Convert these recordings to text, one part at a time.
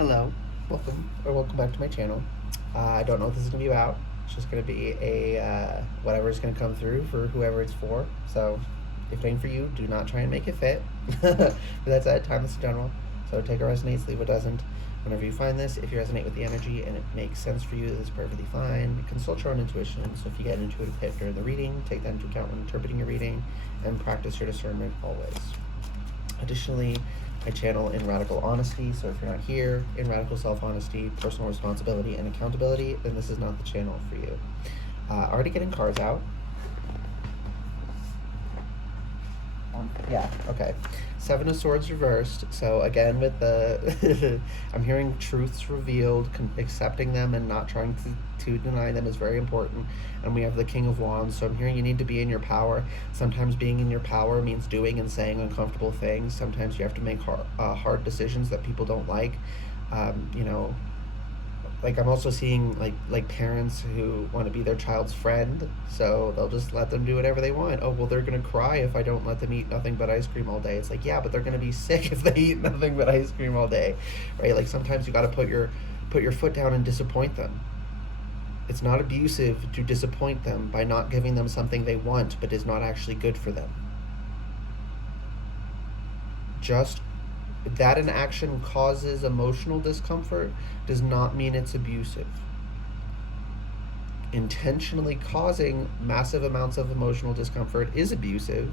Hello, welcome back to my channel. I don't know what this is gonna be about. It's just gonna be a whatever is gonna come through for whoever it's for. So, if it ain't for you, do not try and make it fit. But that's it. Timeless in general. So take what resonates, leave what doesn't. Whenever you find this, if you resonate with the energy and it makes sense for you, that's perfectly fine. Consult your own intuition. So if you get an intuitive hit during the reading, take that into account when interpreting your reading, and practice your discernment always. Additionally, I channel in radical honesty, so if you're not here in radical self-honesty, personal responsibility, and accountability, then this is not the channel for you. Already getting cards out. Yeah, okay. Seven of Swords reversed. So again, with the, I'm hearing truths revealed, accepting them and not trying to deny them is very important. And we have the King of Wands. So I'm hearing you need to be in your power. Sometimes being in your power means doing and saying uncomfortable things. Sometimes you have to make hard decisions that people don't like. You know, like I'm also seeing like parents who want to be their child's friend, so they'll just let them do whatever they want. Oh well, they're gonna cry if I don't let them eat nothing but ice cream all day. It's like, yeah, but they're gonna be sick if they eat nothing but ice cream all day, right? Like sometimes you got to put your foot down and disappoint them. It's not abusive to disappoint them by not giving them something they want but is not actually good for them. Just that an action causes emotional discomfort does not mean it's abusive. Intentionally causing massive amounts of emotional discomfort is abusive.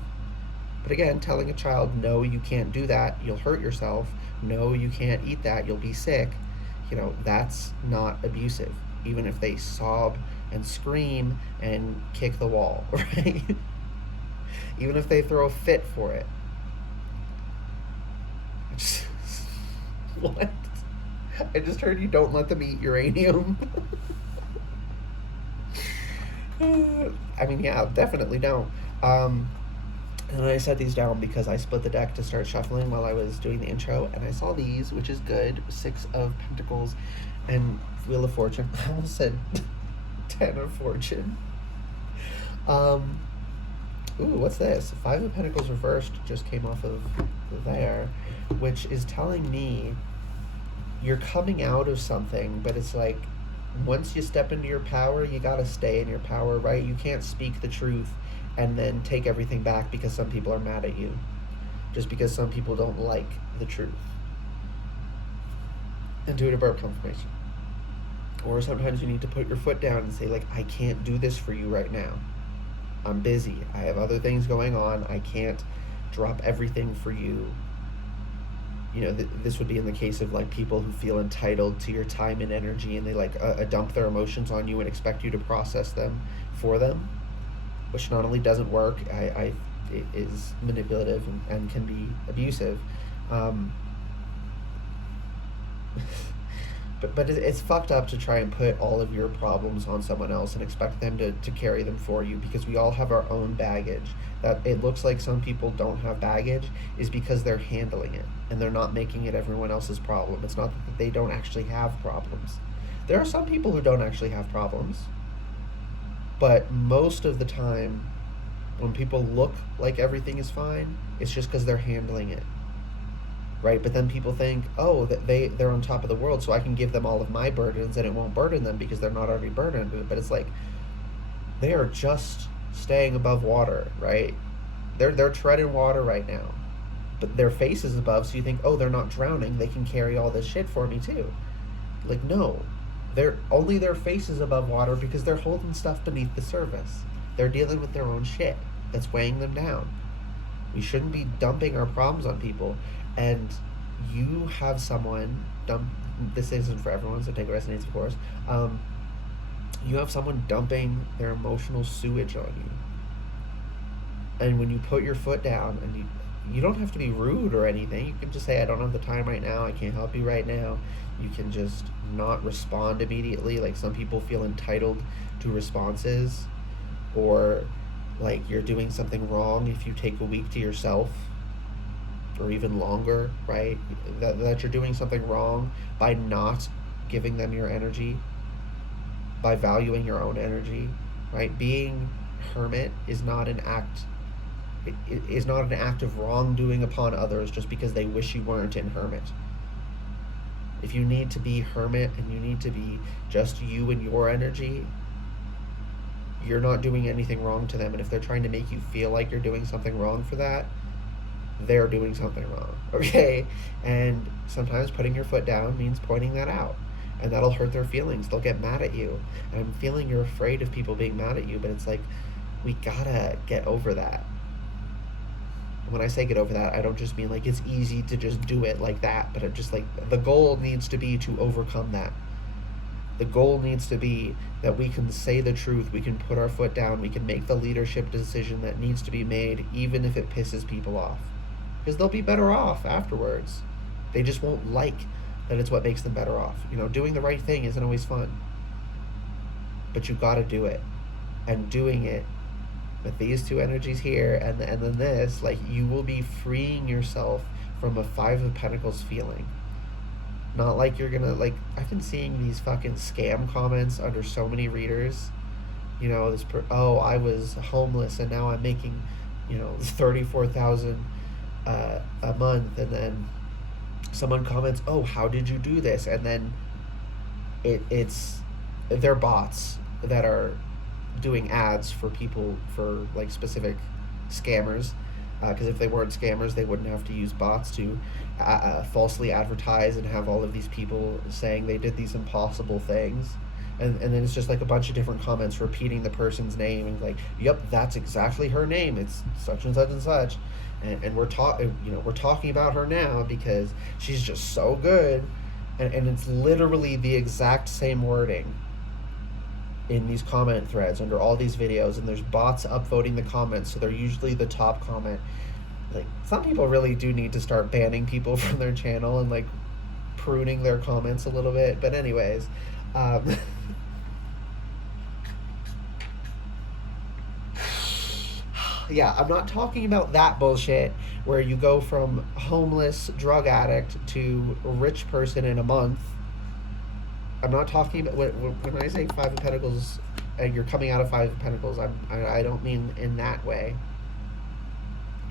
But again, telling a child, no, you can't do that, you'll hurt yourself, no, you can't eat that, you'll be sick, that's not abusive. Even if they sob and scream and kick the wall, right? Even if they throw a fit for it. What? I just heard you don't let them eat uranium. I mean, yeah, definitely don't. And I set these down because I split the deck to start shuffling while I was doing the intro, and I saw these, which is good. Six of Pentacles and Wheel of Fortune. I almost said Ten of Fortune. Ooh, what's this? Five of Pentacles reversed just came off of there, which is telling me you're coming out of something, but it's like once you step into your power, you gotta stay in your power, right? You can't speak the truth and then take everything back because some people are mad at you, just because some people don't like the truth. Intuitive birth confirmation. Or sometimes you need to put your foot down and say, like, I can't do this for you right now. I'm busy. I have other things going on. I can't drop everything for you. This would be in the case of like people who feel entitled to your time and energy, and they like dump their emotions on you and expect you to process them for them, which not only doesn't work, it is manipulative and can be abusive. But it's fucked up to try and put all of your problems on someone else and expect them to carry them for you, because we all have our own baggage. That it looks like some people don't have baggage is because they're handling it and they're not making it everyone else's problem. It's not that they don't actually have problems. There are some people who don't actually have problems, but most of the time when people look like everything is fine, it's just because they're handling it. Right? But then people think, oh, that they're on top of the world, so I can give them all of my burdens and it won't burden them because they're not already burdened. But it's like they are just staying above water, right? They're treading water right now, but their face is above, so you think, oh, they're not drowning, they can carry all this shit for me too. Like, no, only their face is above water because they're holding stuff beneath the surface. They're dealing with their own shit that's weighing them down. We shouldn't be dumping our problems on people. And you have someone this isn't for everyone, so take what resonates, of course. You have someone dumping their emotional sewage on you, and when you put your foot down, and you don't have to be rude or anything, you can just say, I don't have the time right now, I can't help you right now. You can just not respond immediately. Like some people feel entitled to responses, or like you're doing something wrong if you take a week to yourself, or even longer, right? That you're doing something wrong by not giving them your energy, by valuing your own energy, right? Being hermit is not an act. It is not an act of wrongdoing upon others just because they wish you weren't in hermit. If you need to be hermit and you need to be just you and your energy, you're not doing anything wrong to them. And if they're trying to make you feel like you're doing something wrong for that, they're doing something wrong. Okay? And sometimes putting your foot down means pointing that out. And that'll hurt their feelings. They'll get mad at you. And I'm feeling you're afraid of people being mad at you, but it's like, we gotta get over that. When I say get over that, I don't just mean like it's easy to just do it like that, but it just like the goal needs to be to overcome that. The goal needs to be that we can say the truth, we can put our foot down, we can make the leadership decision that needs to be made, even if it pisses people off. Because they'll be better off afterwards. They just won't like that it's what makes them better off. You know, doing the right thing isn't always fun. But you gotta do it. And doing it with these two energies here and then this, like, you will be freeing yourself from a Five of Pentacles feeling. Not like you're gonna, like, I've been seeing these fucking scam comments under so many readers. You know, I was homeless and now I'm making, 34,000 a month, and then someone comments, oh, how did you do this? And then they're bots that are doing ads for people, for like specific scammers, because if they weren't scammers they wouldn't have to use bots to falsely advertise and have all of these people saying they did these impossible things, and then it's just like a bunch of different comments repeating the person's name and like, yep, that's exactly her name, it's such and such and such, and we're talking about her now because she's just so good, and it's literally the exact same wording in these comment threads under all these videos, and there's bots upvoting the comments, so they're usually the top comment. Like, some people really do need to start banning people from their channel and like pruning their comments a little bit, but anyways, yeah, I'm not talking about that bullshit where you go from homeless drug addict to rich person in a month. I'm not talking about, when I say Five of Pentacles and you're coming out of Five of Pentacles, I don't mean in that way.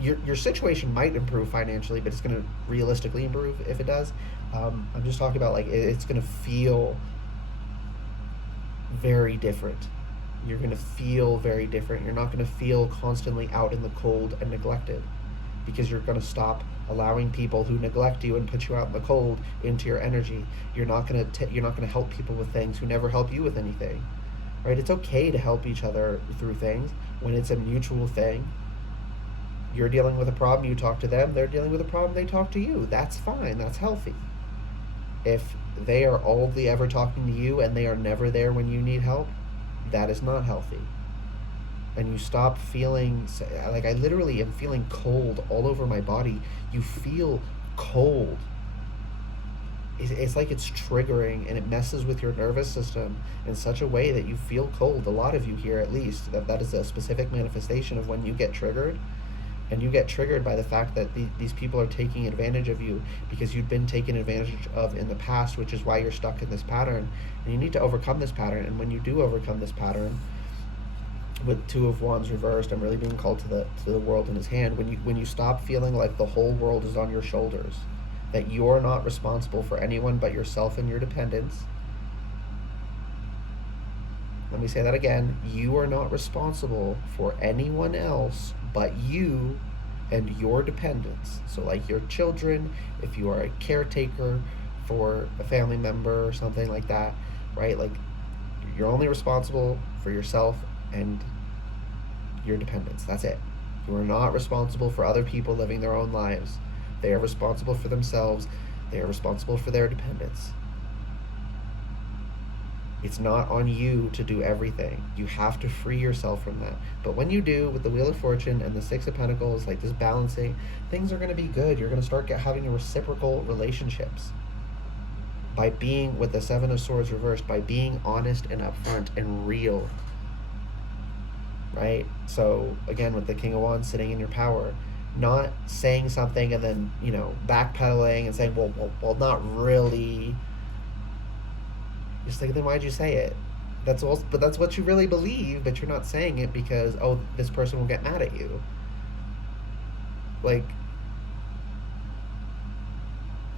Your situation might improve financially, but it's going to realistically improve if it does. I'm just talking about like it's going to feel very different. You're going to feel very different. You're not going to feel constantly out in the cold and neglected, because you're going to stop allowing people who neglect you and put you out in the cold into your energy. You're not going to help people with things who never help you with anything, right? It's okay to help each other through things when it's a mutual thing. You're dealing with a problem, you talk to them. They're dealing with a problem, they talk to you. That's fine. That's healthy. If they are only ever talking to you and they are never there when you need help, that is not healthy. And you stop feeling, like, I literally am feeling cold all over my body. You feel cold. It's like it's triggering, and it messes with your nervous system in such a way that you feel cold. A lot of you here, at least, that is a specific manifestation of when you get triggered. And you get triggered by the fact that these people are taking advantage of you because you've been taken advantage of in the past, which is why you're stuck in this pattern. And you need to overcome this pattern. And when you do overcome this pattern, with Two of Wands reversed, I'm really being called to the world in his hand. When you stop feeling like the whole world is on your shoulders, that you're not responsible for anyone but yourself and your dependents. Let me say that again. You are not responsible for anyone else but you and your dependents. So like your children, if you are a caretaker for a family member or something like that, right? Like, you're only responsible for yourself and your dependents. That's it. You are not responsible for other people living their own lives. They are responsible for themselves. They are responsible for their dependents. It's not on you to do everything. You have to free yourself from that. But when you do, with the Wheel of Fortune and the Six of Pentacles, like this balancing, things are going to be good. You're going to start having reciprocal relationships. By being, with the Seven of Swords reversed, by being honest and upfront and real. Right? So, again, with the King of Wands sitting in your power, not saying something and then, backpedaling and saying, well, not really. Just like, then why'd you say it? But that's what you really believe, but you're not saying it because, oh, this person will get mad at you. Like,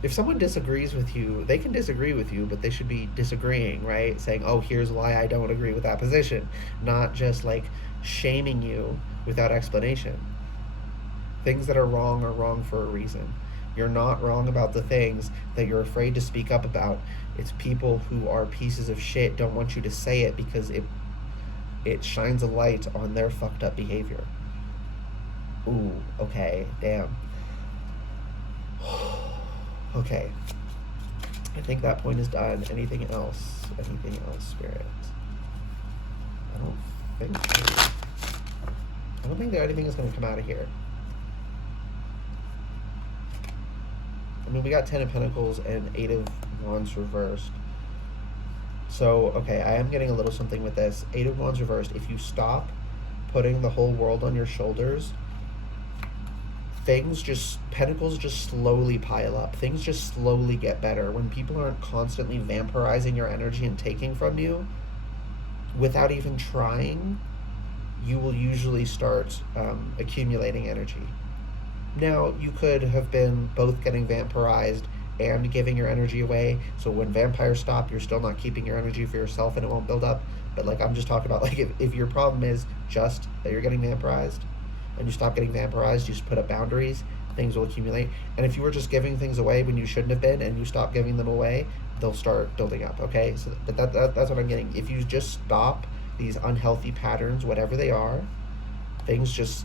if someone disagrees with you, they can disagree with you, but they should be disagreeing, right? Saying, oh, here's why I don't agree with that position, not just like shaming you without explanation. Things that are wrong for a reason. You're not wrong about the things that you're afraid to speak up about. It's people who are pieces of shit don't want you to say it because it shines a light on their fucked up behavior. Ooh, okay, damn. Okay. I think that point is done. Anything else? Anything else, Spirit? I don't think that anything is going to come out of here. I mean, we got 10 of Pentacles and 8 of Wands reversed. So, okay, I am getting a little something with this. 8 of Wands reversed. If you stop putting the whole world on your shoulders, Pentacles just slowly pile up. Things just slowly get better. When people aren't constantly vampirizing your energy and taking from you, without even trying, you will usually start accumulating energy. Now, you could have been both getting vampirized and giving your energy away, so when vampires stop, you're still not keeping your energy for yourself and it won't build up. But like, I'm just talking about, like, if your problem is just that you're getting vampirized and you stop getting vampirized, you just put up boundaries, things will accumulate. And if you were just giving things away when you shouldn't have been and you stop giving them away, they'll start building up, okay? So but that's what I'm getting. If you just stop these unhealthy patterns, whatever they are, things just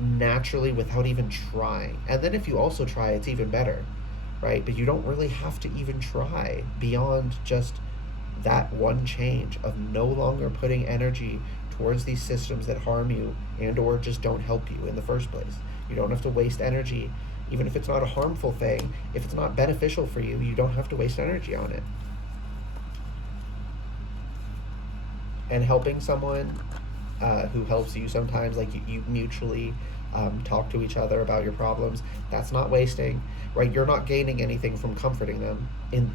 naturally, without even trying. And then if you also try, it's even better, right? But you don't really have to even try beyond just that one change of no longer putting energy towards these systems that harm you and or just don't help you in the first place. You don't have to waste energy, even if it's not a harmful thing. If it's not beneficial for you, you don't have to waste energy on it. And helping someone who helps you sometimes, like you mutually talk to each other about your problems, that's not wasting, right? You're not gaining anything from comforting them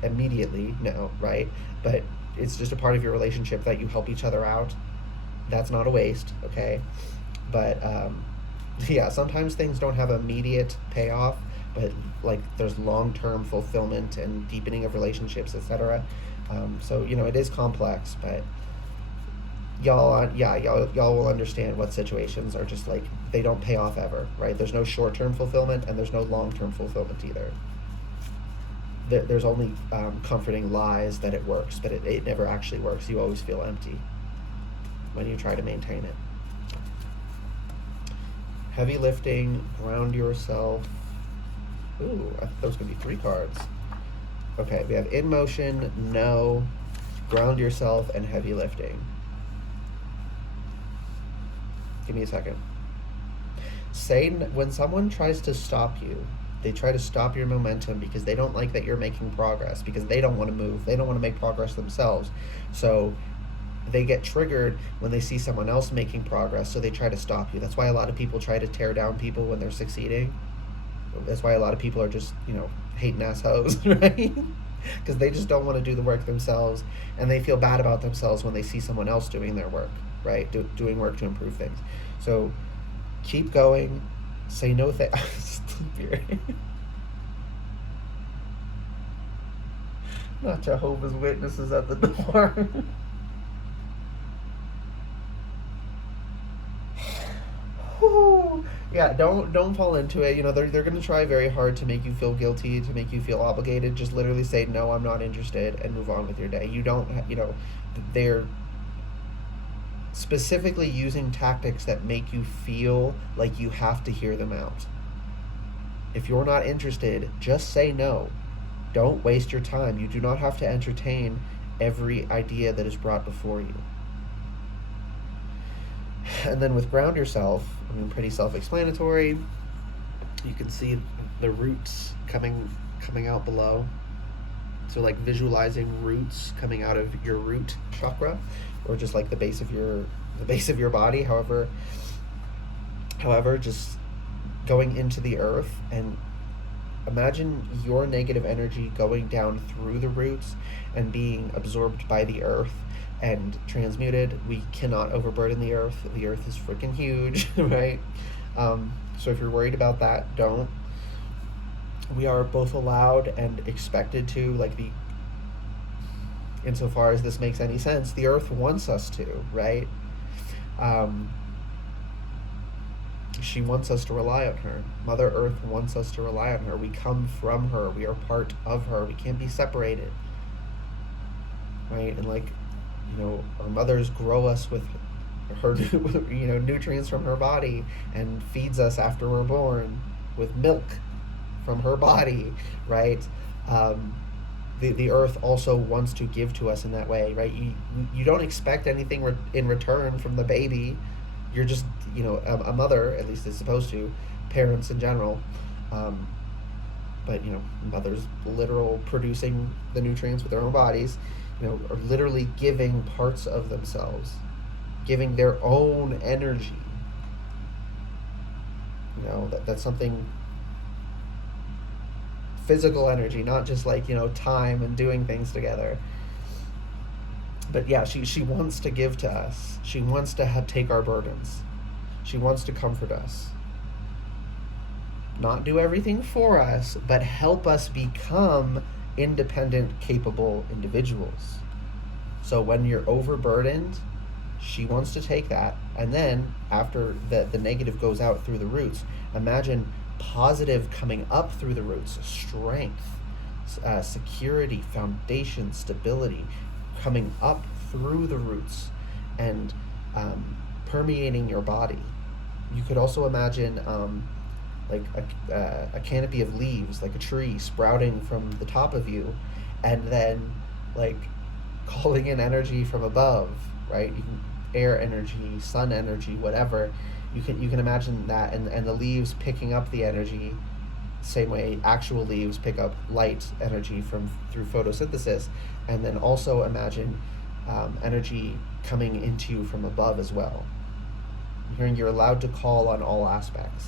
immediately, no, right? But it's just a part of your relationship that you help each other out. That's not a waste, okay? But yeah, sometimes things don't have immediate payoff, but like there's long-term fulfillment and deepening of relationships, etc. So it is complex, but y'all will understand what situations are just like they don't pay off ever, right? There's no short-term fulfillment and there's no long-term fulfillment either. There's only comforting lies that it works, but it never actually works. You always feel empty when you try to maintain it. Heavy lifting, ground yourself. Ooh, I thought those could be 3 cards. Okay, we have in motion, no, ground yourself, and heavy lifting. Give me a second. When someone tries to stop you, they try to stop your momentum because they don't like that you're making progress, because they don't want to move. They don't want to make progress themselves. So they get triggered when they see someone else making progress, so they try to stop you. That's why a lot of people try to tear down people when they're succeeding. That's why a lot of people are just, hating ass hoes, right? Because they just don't want to do the work themselves, and they feel bad about themselves when they see someone else doing their work, right? Doing work to improve things. So keep going. Say no Not Jehovah's Witnesses at the door. Yeah, don't fall into it. They're going to try very hard to make you feel guilty, to make you feel obligated. Just literally say, no, I'm not interested, and move on with your day. You don't, they're specifically using tactics that make you feel like you have to hear them out. If you're not interested, just say no. Don't waste your time. You do not have to entertain every idea that is brought before you. And then with ground yourself, pretty self-explanatory. You can see the roots coming out below. So like visualizing roots coming out of your root chakra, or just like the base of your body, however, just going into the earth, and imagine your negative energy going down through the roots and being absorbed by the earth and transmuted. We cannot overburden the earth. The earth is freaking huge, right? So if you're worried about that, don't. we are both allowed and expected to, like, the insofar as this makes any sense, the earth wants us to, right? um, she wants us to rely on her. Mother Earth wants us to rely on her. We come from her. We are part of her. We can't be separated, right? And like, our mothers grow us with her, nutrients from her body, and feeds us after we're born with milk from her body, right? Um, the earth also wants to give to us in that way, right? You don't expect anything in return from the baby. You're just, a mother, at least is supposed to, parents in general. um, but mothers literal producing the nutrients with their own bodies, are literally giving parts of themselves, giving their own energy. That's something, physical energy, not just like, time and doing things together. But yeah, she wants to give to us. She wants to take our burdens. She wants to comfort us. Not do everything for us, but help us become independent, capable individuals. So when you're overburdened, she wants to take that, and then after the negative goes out through the roots, imagine positive coming up through the roots: strength, security, foundation, stability, coming up through the roots and permeating your body. You could also imagine like a canopy of leaves, like a tree sprouting from the top of you, and then like calling in energy from above, right? You can air energy, sun energy, whatever. You can imagine that, and the leaves picking up the energy, same way actual leaves pick up light energy through photosynthesis. And then also imagine energy coming into you from above as well. You're allowed to call on all aspects.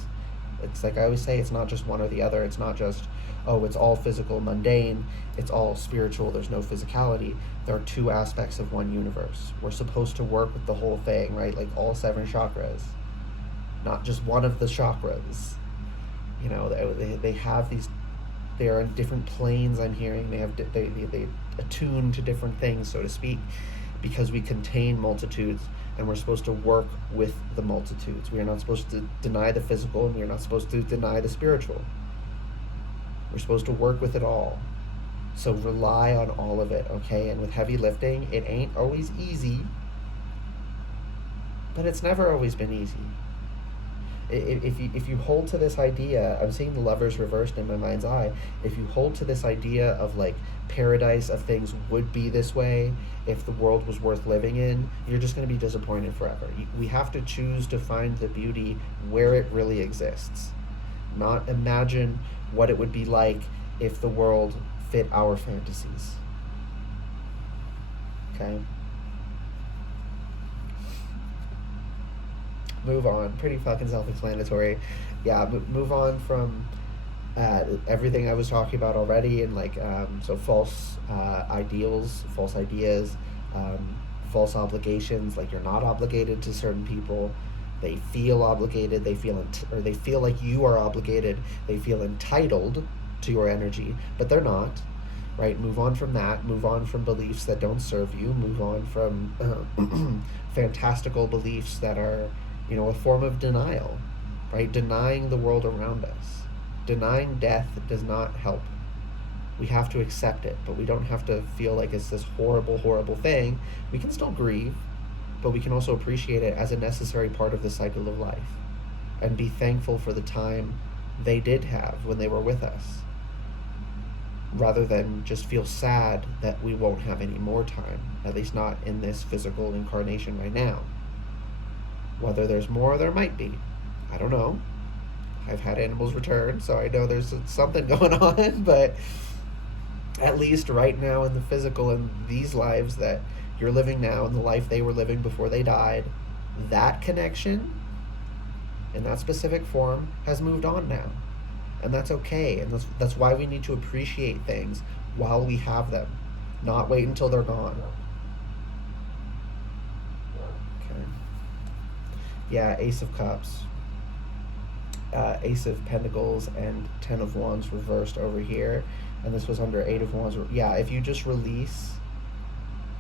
It's like I always say, it's not just one or the other. It's not just, oh, it's all physical, mundane, it's all spiritual, there's no physicality. There are two aspects of one universe. We're supposed to work with the whole thing, right? Like all 7 chakras, not just one of the chakras. They have these, they are in different planes, I'm hearing. They attune to different things, so to speak, because we contain multitudes, and we're supposed to work with the multitudes. We are not supposed to deny the physical, and we are not supposed to deny the spiritual. We're supposed to work with it all. So rely on all of it, okay? And with heavy lifting, it ain't always easy, but it's never always been easy. If you hold to this idea, I'm seeing the Lovers reversed in my mind's eye. If you hold to this idea of like paradise, of things would be this way if the world was worth living in, you're just going to be disappointed forever. We have to choose to find the beauty where it really exists, not imagine what it would be like if the world fit our fantasies. Okay? Move on. Pretty fucking self-explanatory. Yeah, move on from everything I was talking about already, and like so false ideals, false ideas, false obligations. Like you're not obligated to certain people. They feel obligated. They feel or they feel like you are obligated. They feel entitled to your energy, but they're not. Right? Move on from that. Move on from beliefs that don't serve you. Move on from fantastical beliefs that are, a form of denial, right? Denying the world around us. Denying death does not help. We have to accept it, but we don't have to feel like it's this horrible, horrible thing. We can still grieve, but we can also appreciate it as a necessary part of the cycle of life and be thankful for the time they did have when they were with us, rather than just feel sad that we won't have any more time, at least not in this physical incarnation right now. Whether there's more, there might be. I don't know. I've had animals return, so I know there's something going on, but at least right now in the physical, in these lives that you're living now, in the life they were living before they died, that connection in that specific form has moved on now. And that's okay, and that's why we need to appreciate things while we have them, not wait until they're gone. Yeah, Ace of Cups. Ace of Pentacles and Ten of Wands reversed over here, and this was under Eight of Wands. Yeah, if you just release,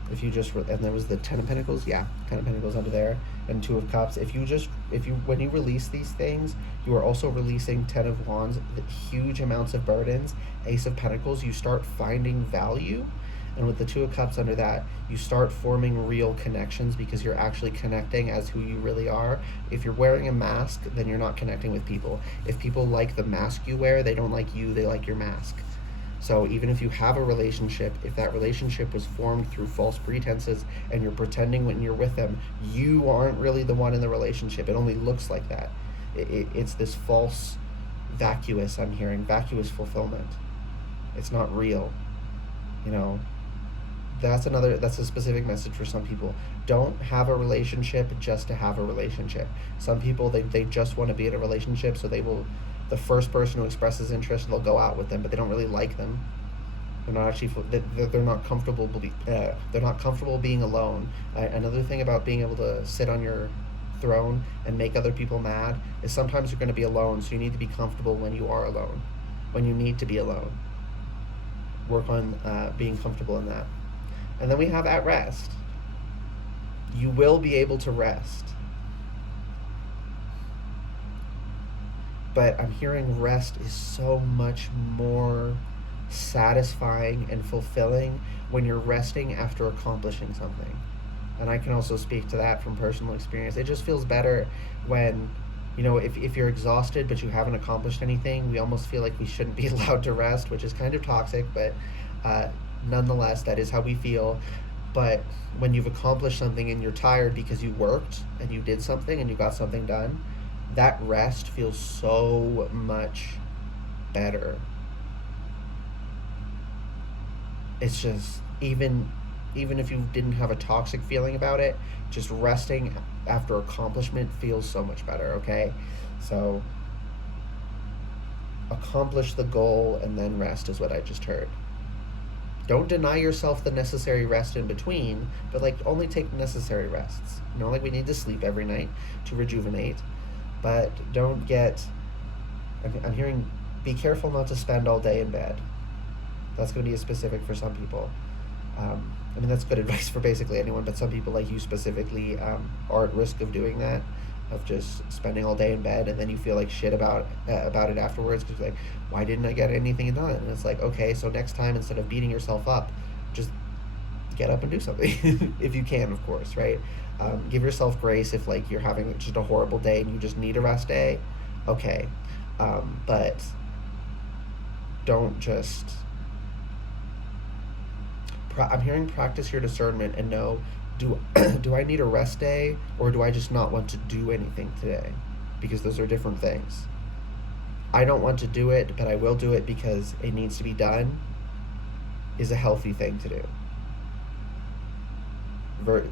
and there was the Ten of Pentacles, yeah, Ten of Pentacles under there, and Two of Cups. When you release these things, you are also releasing Ten of Wands, the huge amounts of burdens. Ace of Pentacles, you start finding value. And with the Two of Cups under that, you start forming real connections because you're actually connecting as who you really are. If you're wearing a mask, then you're not connecting with people. If people like the mask you wear, they don't like you, they like your mask. So even if you have a relationship, if that relationship was formed through false pretenses and you're pretending when you're with them, you aren't really the one in the relationship. It only looks like that. It's this false vacuous, I'm hearing, vacuous fulfillment. It's not real, you know. That's a specific message for some people. Don't have a relationship just to have a relationship. Some people, they just want to be in a relationship, so the first person who expresses interest, they'll go out with them, but they don't really like them. They're not actually, they're not comfortable, they're not comfortable being alone. Another thing about being able to sit on your throne and make other people mad is sometimes you're going to be alone, so you need to be comfortable when you are alone, when you need to be alone. Work on being comfortable in that. And then we have at rest. You will be able to rest. But I'm hearing rest is so much more satisfying and fulfilling when you're resting after accomplishing something. And I can also speak to that from personal experience. It just feels better when, you know, if you're exhausted but you haven't accomplished anything, we almost feel like we shouldn't be allowed to rest, which is kind of toxic, but nonetheless, that is how we feel. But when you've accomplished something and you're tired because you worked and you did something and you got something done, that rest feels so much better. It's just, even if you didn't have a toxic feeling about it, just resting after accomplishment feels so much better, okay? So accomplish the goal and then rest is what I just heard. Don't deny yourself the necessary rest in between, but like only take necessary rests. You know, like we need to sleep every night to rejuvenate, but don't get, I'm hearing, be careful not to spend all day in bed. That's going to be a specific for some people. I mean, that's good advice for basically anyone, but some people like you specifically are at risk of doing that, of just spending all day in bed, and then you feel like shit about it afterwards because you're like, why didn't I get anything done? And it's like, okay, so next time, instead of beating yourself up, just get up and do something if you can, of course, right? Give yourself grace if like you're having just a horrible day and you just need a rest day, okay, but don't just I'm hearing practice your discernment and know, do I need a rest day, or do I just not want to do anything today? Because those are different things. I don't want to do it, but I will do it because it needs to be done, is a healthy thing to do.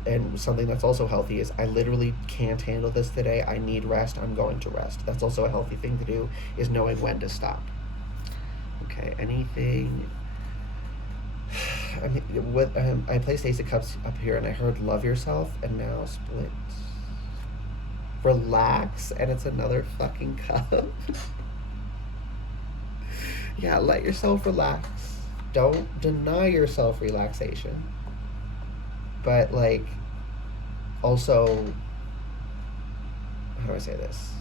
And something that's also healthy is, I literally can't handle this today, I need rest, I'm going to rest. That's also a healthy thing to do, is knowing when to stop. Okay, anything... I mean, I placed Ace of Cups up here and I heard love yourself, and now split. Relax, and it's another fucking cup. Yeah, let yourself relax. Don't deny yourself relaxation. But like, also, how do I say this?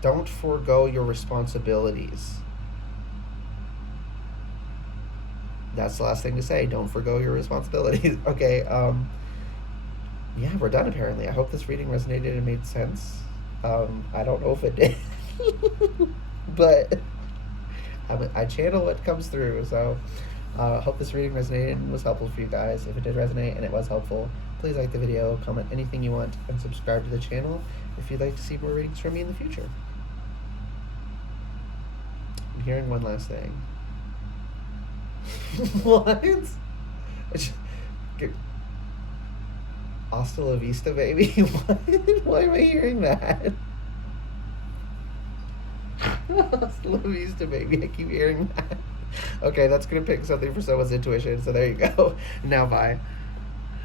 Don't forego your responsibilities. That's the last thing to say. Don't forgo your responsibilities. Okay, yeah, we're done apparently. I hope this reading resonated and made sense. I don't know if it did. But I channel what comes through, so hope this reading resonated and was helpful for you guys. If it did resonate and it was helpful, please like the video, comment anything you want, and subscribe to the channel if you'd like to see more readings from me in the future. I'm hearing one last thing. What? Hasta la vista, baby? What? Why am I hearing that? Hasta la vista, baby. I keep hearing that. Okay, that's gonna pick something for someone's intuition, so there you go. Now, bye.